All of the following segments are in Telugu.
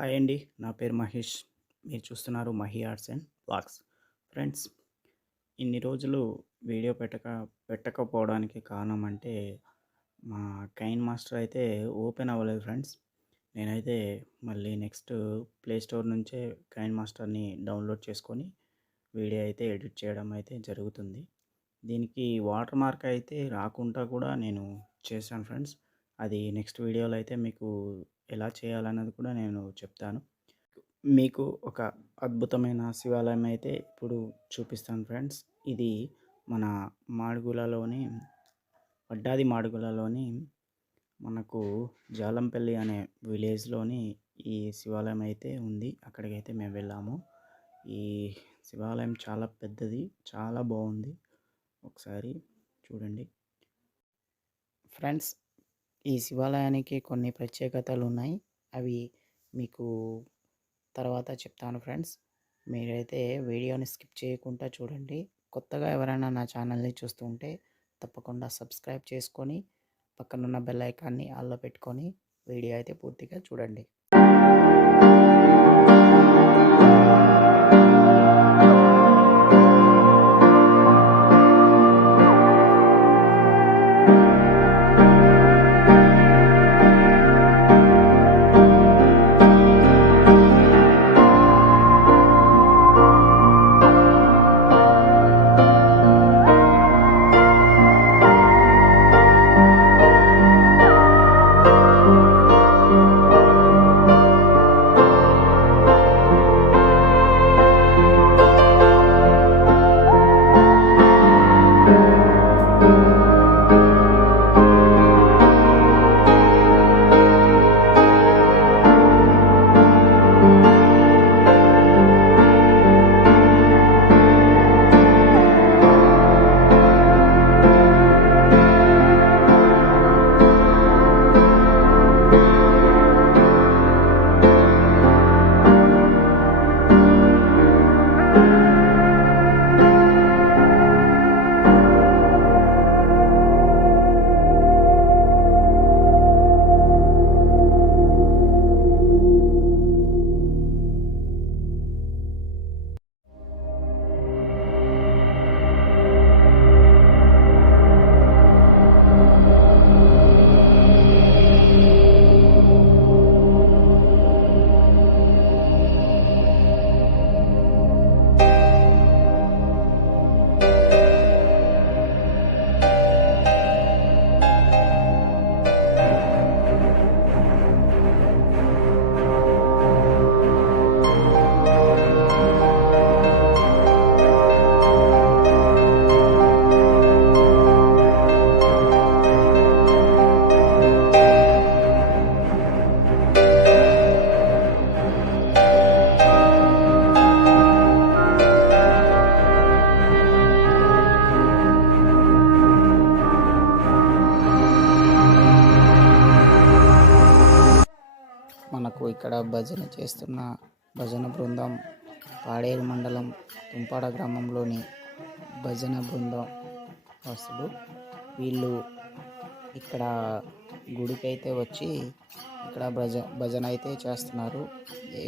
హాయ్ అండి. నా పేరు మహేష్. మీరు చూస్తున్నారు Mahi arts and vlogs. Friends, ఇన్ని రోజులు వీడియో పెట్టకపోవడానికి కారణం అంటే మా కైన్ మాస్టర్ అయితే ఓపెన్ అవ్వలేదు ఫ్రెండ్స్. నేనైతే మళ్ళీ నెక్స్ట్ ప్లే స్టోర్ నుంచే కైన్ మాస్టర్ని డౌన్లోడ్ చేసుకొని వీడియో అయితే ఎడిట్ చేయడం అయితే జరుగుతుంది. దీనికి వాటర్ మార్క్ అయితే రాకుండా కూడా నేను చేశాను ఫ్రెండ్స్. అది నెక్స్ట్ వీడియోలో అయితే మీకు ఎలా చేయాలన్నది కూడా నేను చెప్తాను. మీకు ఒక అద్భుతమైన శివాలయం అయితే ఇప్పుడు చూపిస్తాను ఫ్రెండ్స్. ఇది మన మాడుగులలోని వడ్డాది మాడుగులలోని మనకు జాలంపల్లి అనే విలేజ్లోని ఈ శివాలయం అయితే ఉంది. అక్కడికైతే మేము వెళ్ళాము. ఈ శివాలయం చాలా పెద్దది, చాలా బాగుంది. ఒకసారి చూడండి ఫ్రెండ్స్. ఈ శివాలయానికి కొన్ని ప్రత్యేకతలు ఉన్నాయి. అవి మీకు తర్వాత చెప్తాను ఫ్రెండ్స్. మీరైతే వీడియోని స్కిప్ చేయకుండా చూడండి. కొత్తగా ఎవరైనా నా ఛానల్ని చూస్తూ ఉంటే తప్పకుండా సబ్స్క్రైబ్ చేసుకొని పక్కనున్న బెల్ ఐకాన్ని ఆన్లో పెట్టుకొని వీడియో అయితే పూర్తిగా చూడండి. మనకు ఇక్కడ భజన చేస్తున్న భజన బృందం పాడేరు మండలం తుంపాడ గ్రామంలోని భజన బృందం వాసులు. వీళ్ళు ఇక్కడ గుడికైతే వచ్చి ఇక్కడ భజన అయితే చేస్తున్నారు.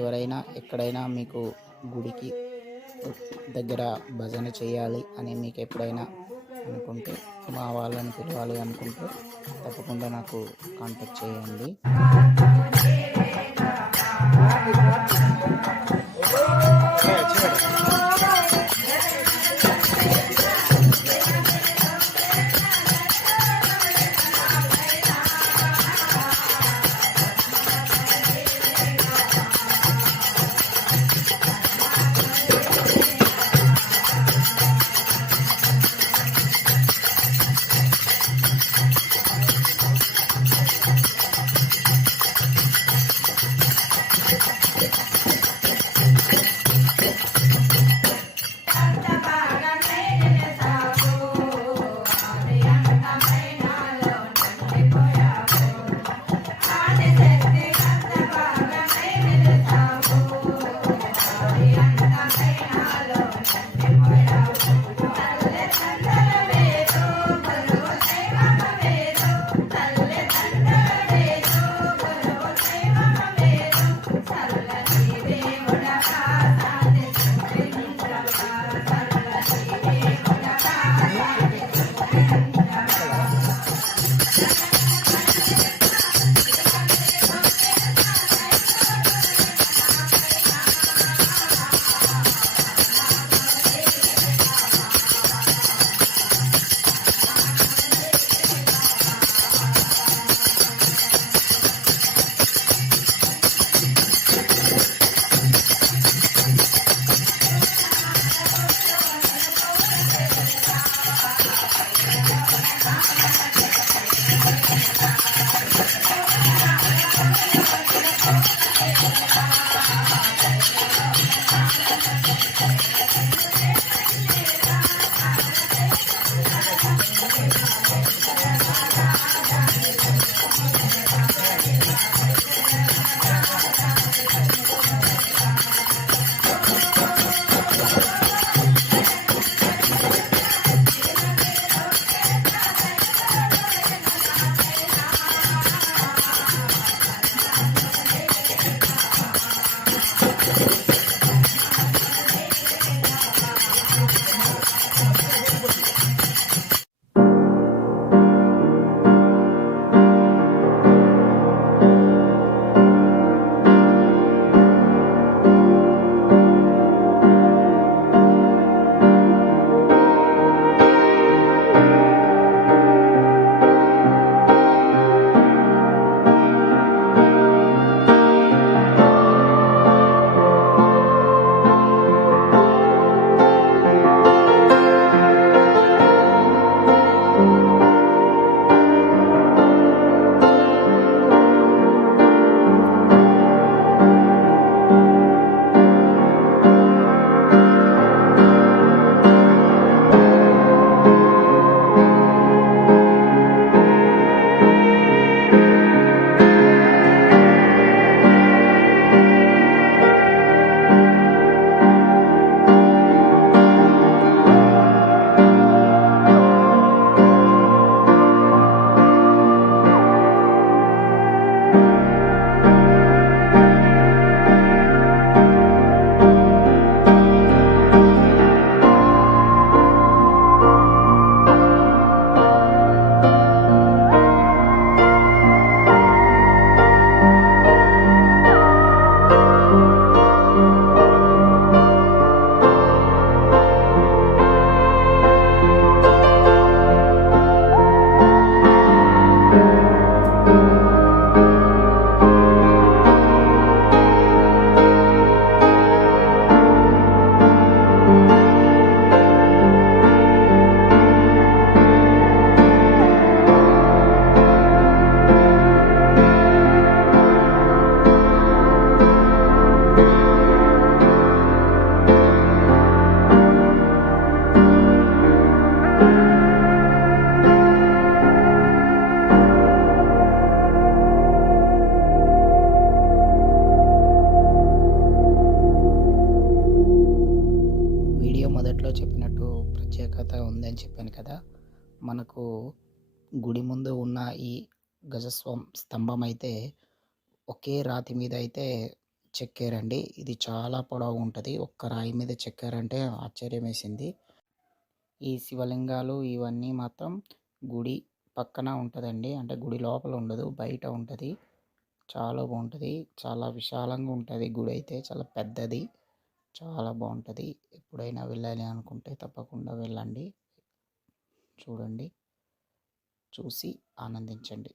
ఎవరైనా ఎక్కడైనా మీకు గుడికి దగ్గర భజన చేయాలి అని మీకు ఎప్పుడైనా అనుకుంటే, మా వాళ్ళని పిలవాలి అనుకుంటే తప్పకుండా నాకు కాంటాక్ట్ చేయండి. చెప్పినట్టు ప్రత్యేకత ఉందని చెప్పాను కదా! మనకు గుడి ముందు ఉన్న ఈ స్తంభం అయితే ఒకే రాతి మీద అయితే చెక్కారండి. ఇది చాలా పొడవుంటది. ఒక్క రాయి మీద చెక్కారంటే ఆశ్చర్యమేసింది. ఈ శివలింగాలు ఇవన్నీ మాత్రం గుడి పక్కన ఉంటదండి. అంటే గుడి లోపల ఉండదు. బయట ఉంటది. చాలా బావుంటది. చాలా విశాలంగా ఉంటది గుడైతే. చాలా పెద్దది. చాలా బావుంటది. ఎప్పుడైనా వెళ్ళాలి అనుకుంటే తప్పకుండా వెళ్ళండి. చూడండి. చూసి ఆనందించండి.